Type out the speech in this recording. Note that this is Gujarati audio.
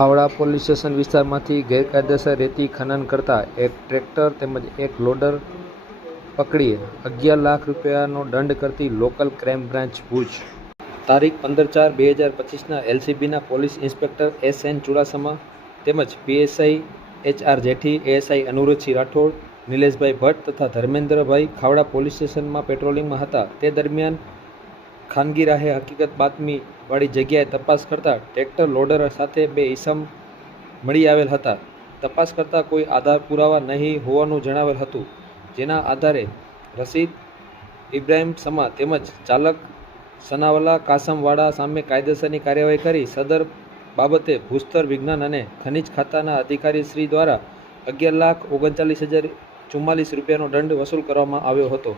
ખાવડા પોલીસ સ્ટેશન વિસ્તારમાંથી ગેરકાયદેસર રેતી ખનન કરતા એક ટ્રેક્ટર તેમજ એક લોડર પકડી અગિયાર લાખ રૂપિયાનો દંડ કરતી લોકલ ક્રાઇમ બ્રાન્ચ ભુજ. તારીખ પંદર ચાર બે હજાર પચીસના એલસીબીના police inspector S N Chudasama તેમજ PSI H R Jethi, ASI Anurodhsinh Rathod, Nileshbhai Bhatt તથા ધર્મેન્દ્રભાઈ ખાવડા પોલીસ સ્ટેશનમાં પેટ્રોલિંગમાં હતા. તે દરમિયાન ખાનગી રાહે હકીકત બાતમીવાળી જગ્યાએ તપાસ કરતા ટ્રેક્ટર લોડર સાથે બે ઈસમ મળી આવેલ હતા. તપાસ કરતાં કોઈ આધાર પુરાવા નહીં હોવાનું જણાવેલ હતું. જેના આધારે રસીદ ઇબ્રાહિમ સમા તેમજ ચાલક સનાવલા કાસમવાડા સામે કાયદેસરની કાર્યવાહી કરી સદર બાબતે ભૂસ્તર વિજ્ઞાન અને ખનિજ ખાતાના અધિકારી શ્રી દ્વારા અગિયાર લાખ ઓગણચાલીસ હજાર ચુમ્માલીસ રૂપિયાનો દંડ વસૂલ કરવામાં આવ્યો હતો.